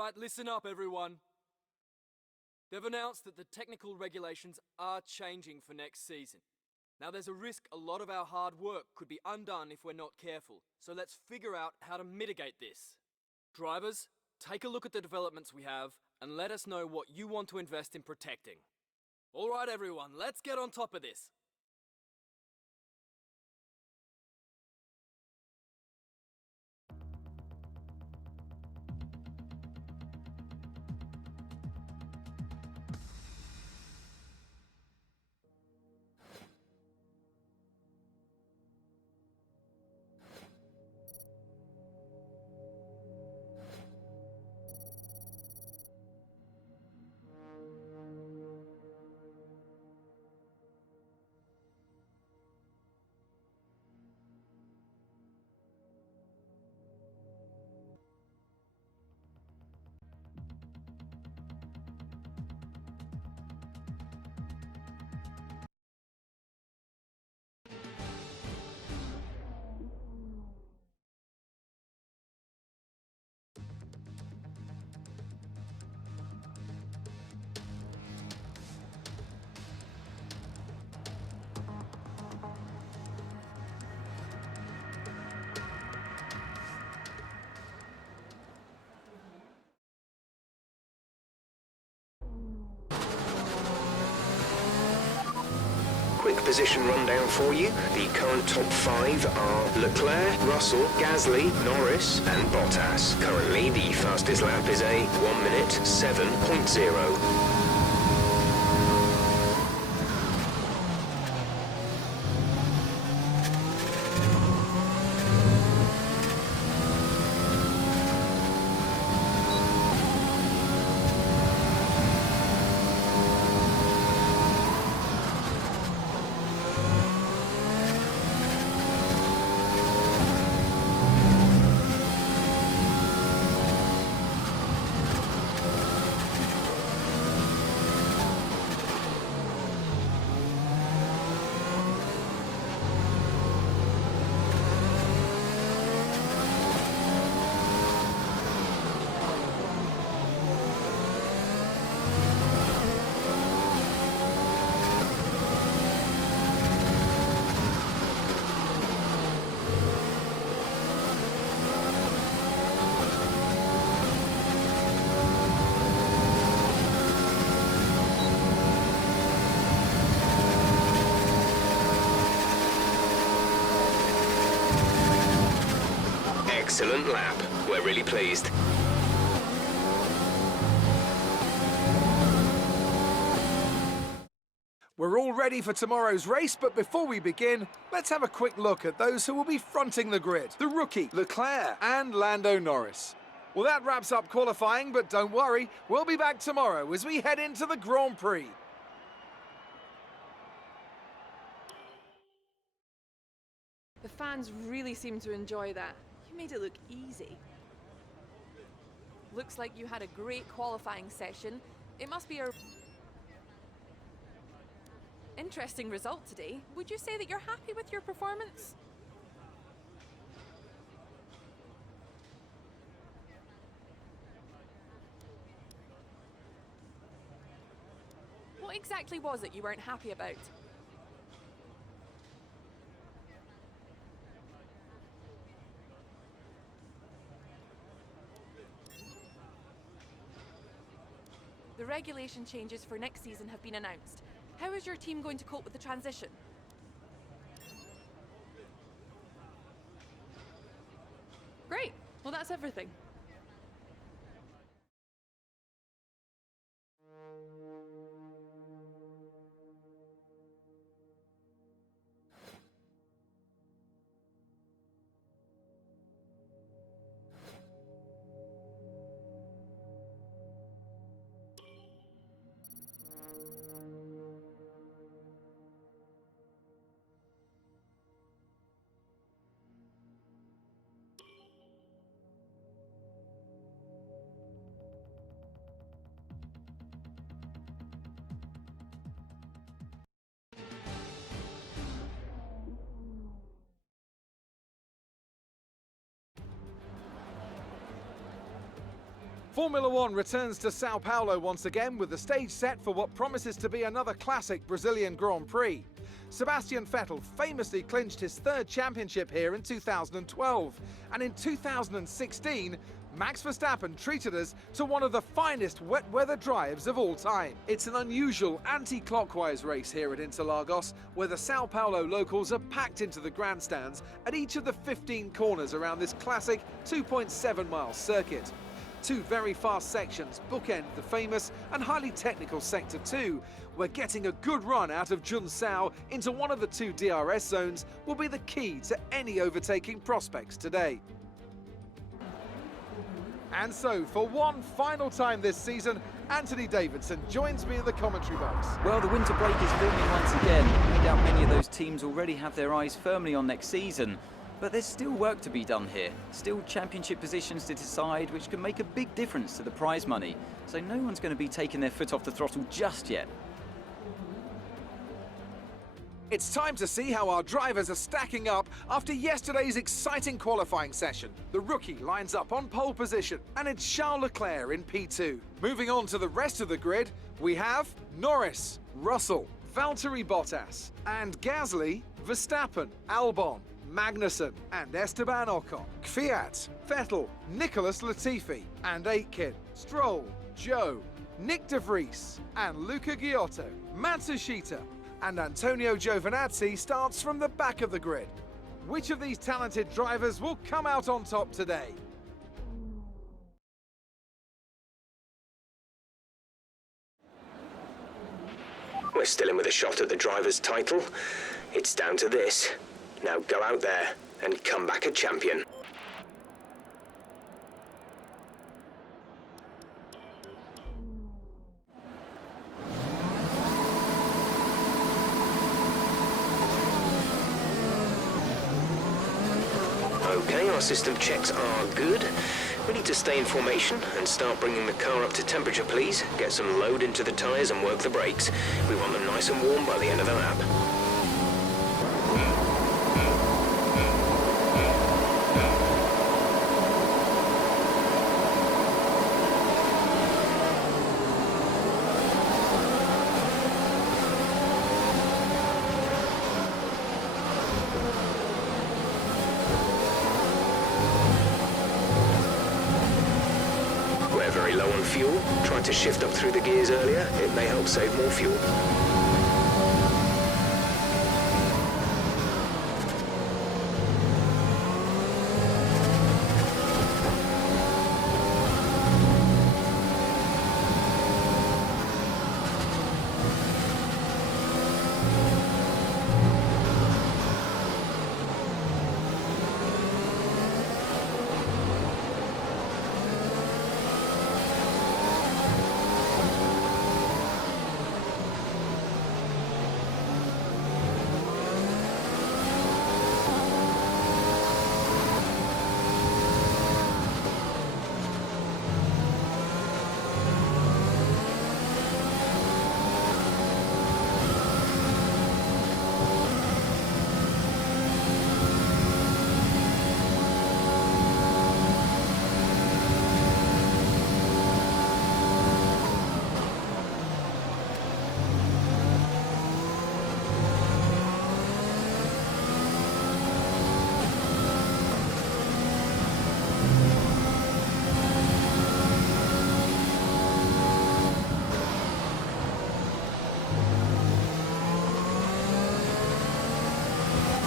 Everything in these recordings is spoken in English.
Alright, listen up everyone. They've announced that the technical regulations are changing for next season. Now there's a risk a lot of our hard work could be undone if we're not careful, so let's figure out how to mitigate this. Drivers, take a look at the developments we have and let us know what you want to invest in protecting. Alright everyone, let's get on top of this. Quick position rundown for you. The current top 5 are Leclerc, Russell, Gasly, Norris and Bottas. Currently the fastest lap is a 1 minute 7.0. Excellent lap. We're really pleased. We're all ready for tomorrow's race, but before we begin, let's have a quick look at those who will be fronting the grid. The rookie, Leclerc, and Lando Norris. Well, that wraps up qualifying, but don't worry, we'll be back tomorrow as we head into the Grand Prix. The fans really seem to enjoy that. You made it look easy. Looks like you had a great qualifying session. It must be a interesting result today. Would you say that you're happy with your performance? What exactly was it you weren't happy about? The regulation changes for next season have been announced. How is your team going to cope with the transition? Great. Well, that's everything. Formula One returns to Sao Paulo once again with the stage set for what promises to be another classic Brazilian Grand Prix. Sebastian Vettel famously clinched his third championship here in 2012, and in 2016, Max Verstappen treated us to one of the finest wet weather drives of all time. It's an unusual anti-clockwise race here at Interlagos, where the Sao Paulo locals are packed into the grandstands at each of the 15 corners around this classic 2.7-mile circuit. Two very fast sections bookend the famous and highly technical Sector 2, where getting a good run out of Junsao into one of the two DRS zones will be the key to any overtaking prospects today. And so, for one final time this season, Anthony Davidson joins me in the commentary box. Well, the winter break is filming once again. No doubt many of those teams already have their eyes firmly on next season. But there's still work to be done here. Still championship positions to decide, which can make a big difference to the prize money. So no one's going to be taking their foot off the throttle just yet. It's time to see how our drivers are stacking up after yesterday's exciting qualifying session. The rookie lines up on pole position, and it's Charles Leclerc in P2. Moving on to the rest of the grid, we have Norris, Russell, Valtteri Bottas, and Gasly, Verstappen, Albon, Magnussen and Esteban Ocon, Kvyat, Vettel, Nicholas Latifi and Aitken, Stroll, Joe, Nick De Vries and Luca Giotto, Matsushita and Antonio Giovinazzi starts from the back of the grid. Which of these talented drivers will come out on top today? We're still in with a shot at the driver's title. It's down to this. Now go out there and come back a champion. Okay, our system checks are good. We need to stay in formation and start bringing the car up to temperature, please. Get some load into the tyres and work the brakes. We want them nice and warm by the end of the lap. Very low on fuel. Tried to shift up through the gears earlier. It may help save more fuel.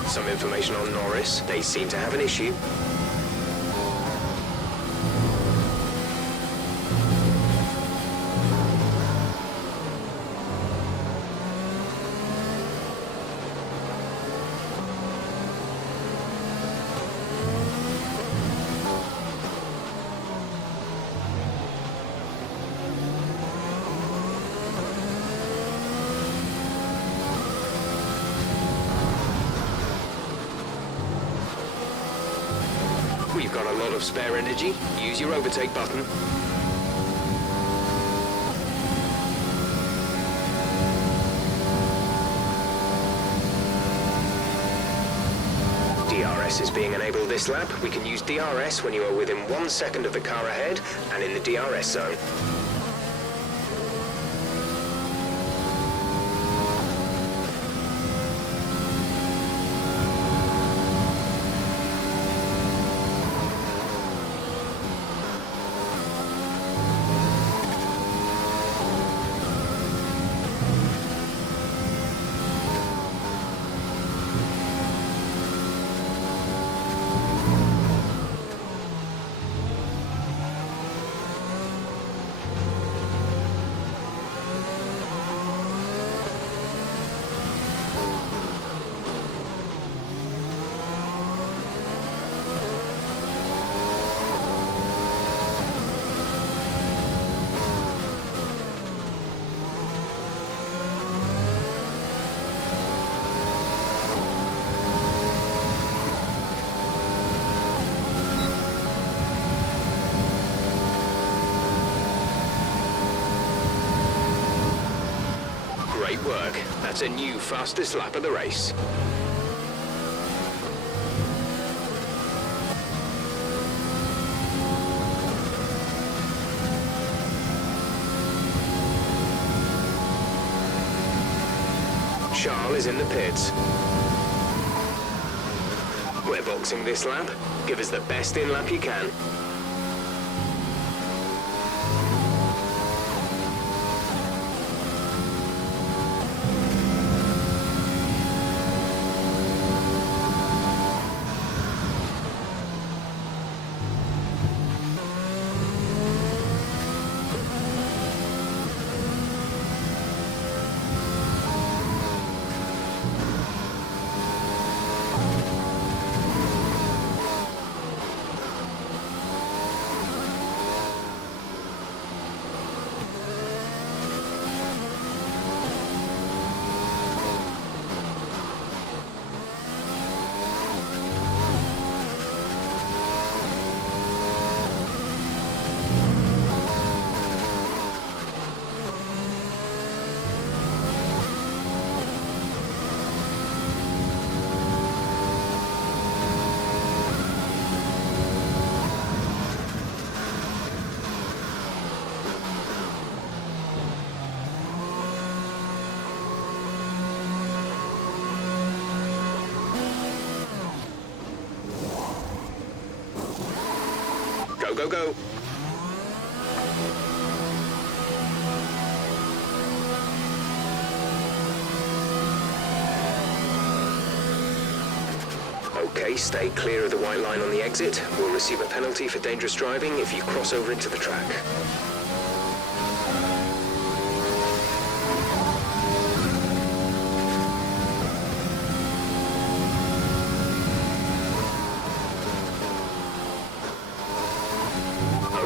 Some information on Norris. They seem to have an issue. We've got a lot of spare energy. Use your overtake button. DRS DRS is being enabled this lap. We can use DRS when you are within 1 second of the car ahead and in the DRS zone. Great work. That's a new fastest lap of the race. Charles is in the pits. We're boxing this lap. Give us the best in lap you can. Go, go, go. Okay, stay clear of the white line on the exit. We'll receive a penalty for dangerous driving if you cross over into the track.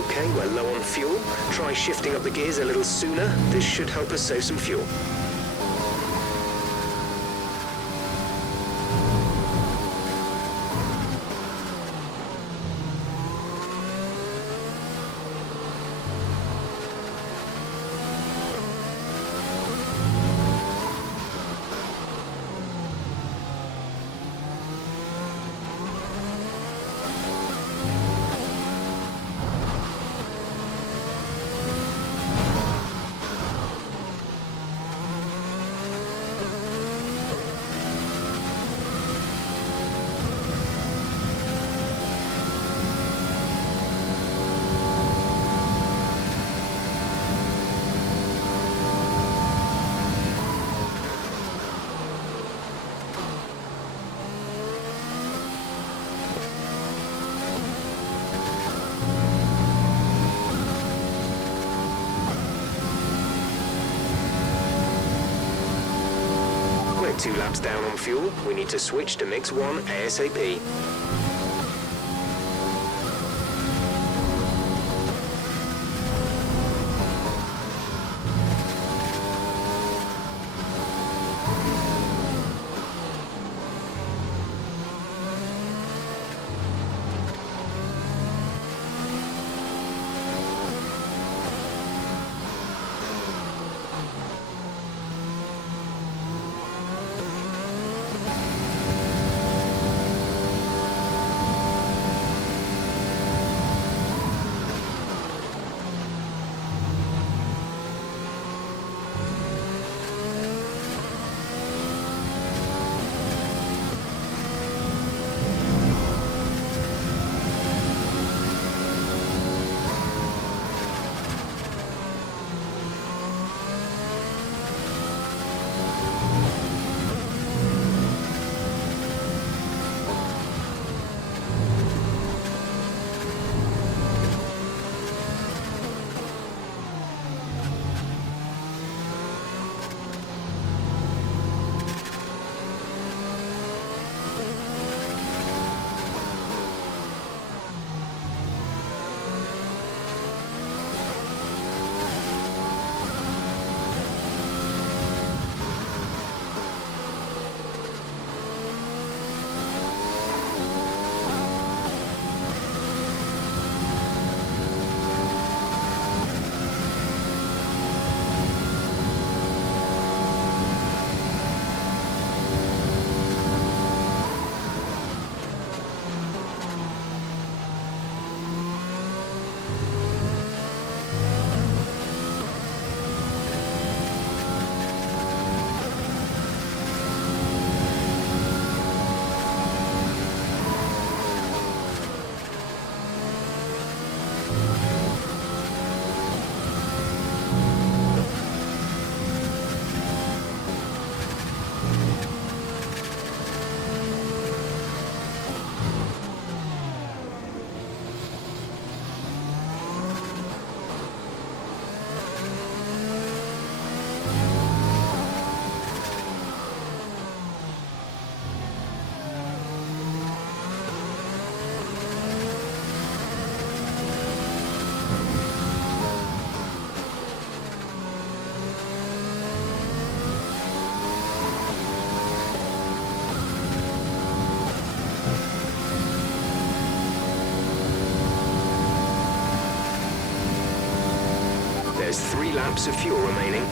Okay, we're low on fuel. Try shifting up the gears a little sooner. This should help us save some fuel. We're 2 laps down on fuel. We need to switch to mix 1 ASAP. There's 3 laps of fuel remaining.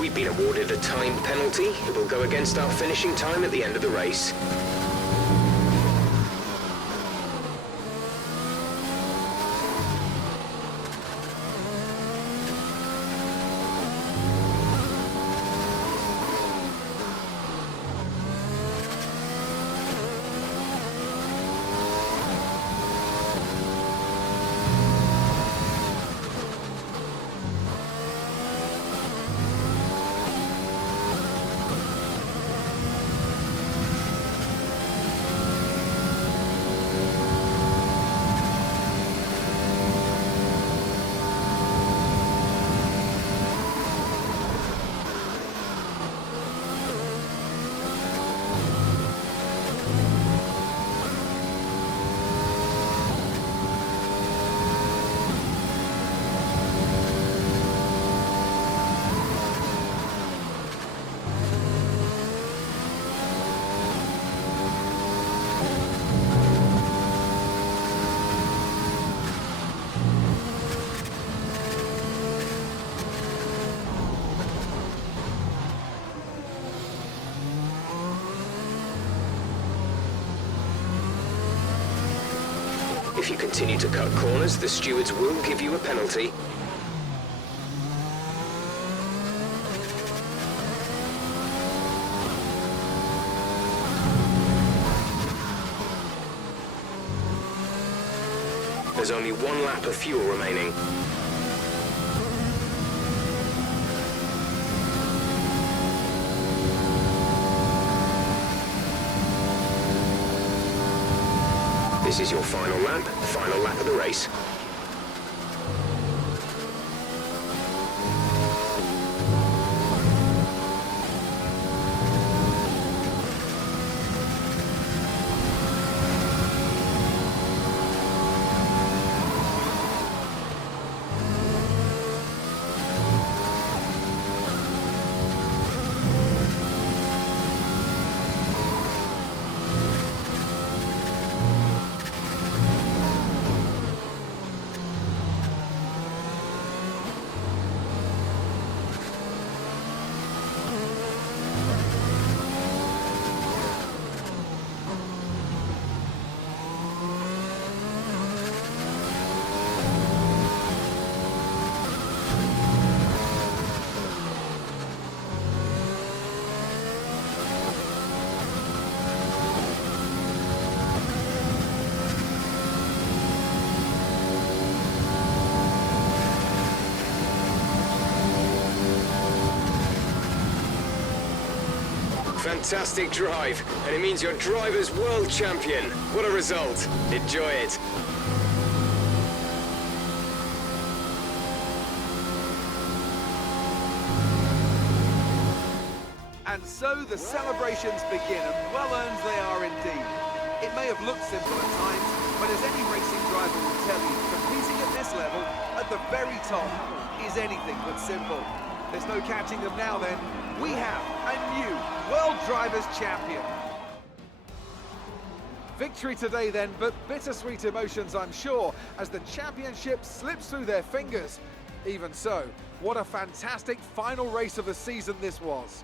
We've been awarded a time penalty. It will go against our finishing time at the end of the race. If you continue to cut corners, the stewards will give you a penalty. There's only 1 lap of fuel remaining. This is your final lap of the race. Fantastic drive, and it means your driver's world champion. What a result. Enjoy it. And so the celebrations begin, and well earned they are indeed. It may have looked simple at times, but as any racing driver will tell you, competing at this level, at the very top, is anything but simple. There's no catching them now then. We have a new World Drivers' Champion. Victory today then, but bittersweet emotions I'm sure, as the championship slips through their fingers. Even so, what a fantastic final race of the season this was.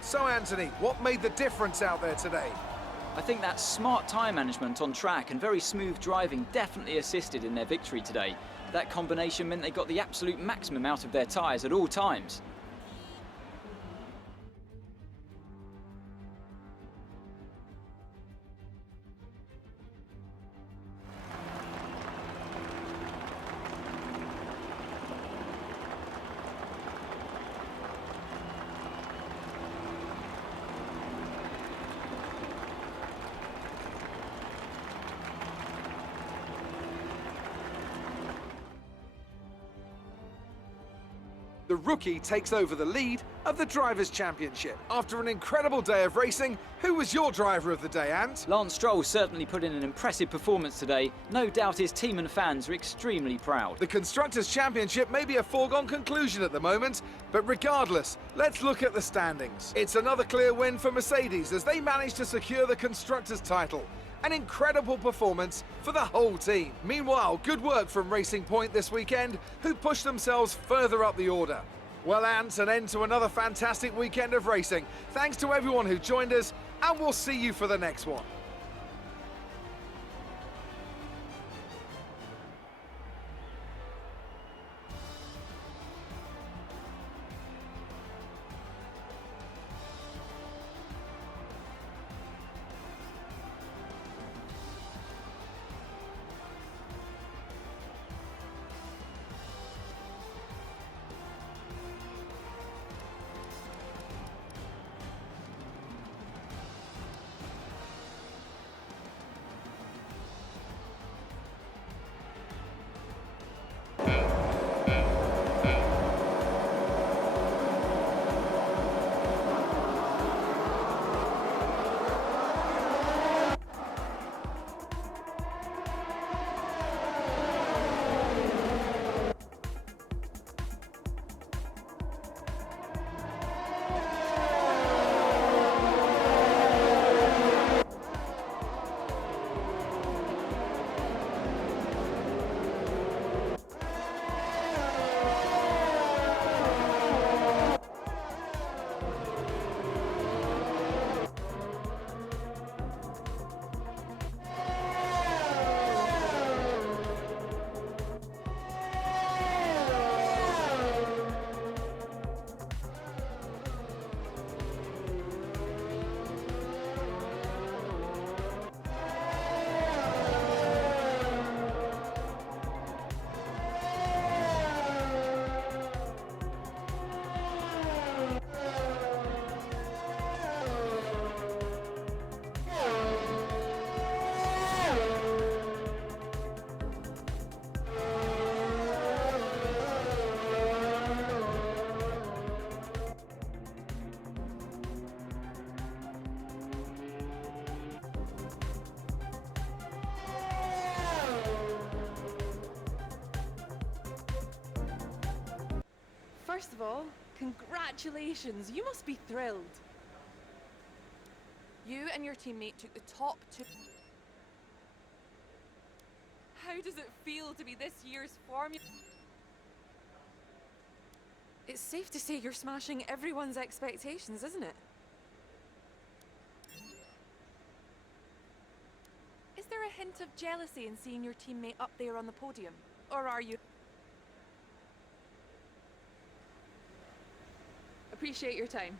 So Anthony, what made the difference out there today? I think that smart tyre management on track and very smooth driving definitely assisted in their victory today. That combination meant they got the absolute maximum out of their tyres at all times. The rookie takes over the lead of the Drivers' Championship. After an incredible day of racing, who was your driver of the day, Ant? Lance Stroll certainly put in an impressive performance today. No doubt his team and fans are extremely proud. The Constructors' Championship may be a foregone conclusion at the moment, but regardless, let's look at the standings. It's another clear win for Mercedes as they managed to secure the Constructors' title. An incredible performance for the whole team. Meanwhile, good work from Racing Point this weekend, who pushed themselves further up the order. Well, Ant, an end to another fantastic weekend of racing. Thanks to everyone who joined us, and we'll see you for the next one. First of all, congratulations. You must be thrilled. You and your teammate took the top two. How does it feel to be this year's Formula? It's safe to say you're smashing everyone's expectations, isn't it? Is there a hint of jealousy in seeing your teammate up there on the podium? Or are you... Appreciate your time.